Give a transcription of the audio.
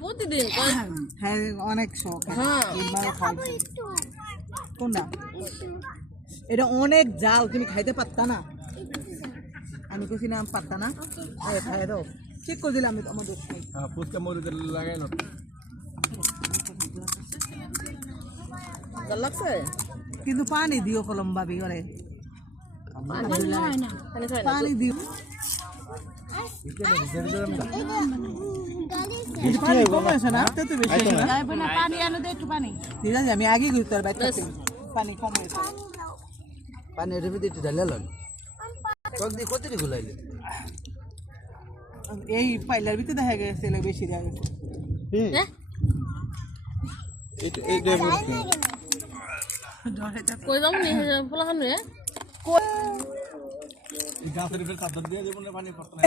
প্রতিদিন কয় হ্যাঁ অনেক শখ কোনটা এটা অনেক জাল তুমি খাইতে পারতা না আমি কইছি না পারতা না খাই দাও ঠিক করে দিলাম আমি আমাদের ফুচকা মরিচ লাগাইল লাগছে কিন্তু পানি দিও কলম ভাবি করে পানি দিও আমি আগে ঘুরতে পানি কম হয়েছে পানি একটু ঢালালেন কতটি গুলাইলে এই পাইলার ভিতরে দেখা গেছে বেশি দেখা গেছে কই যাম নি পোলাখান রে গাছের চাদর দিয়ে দেবো না পানি পড়তো না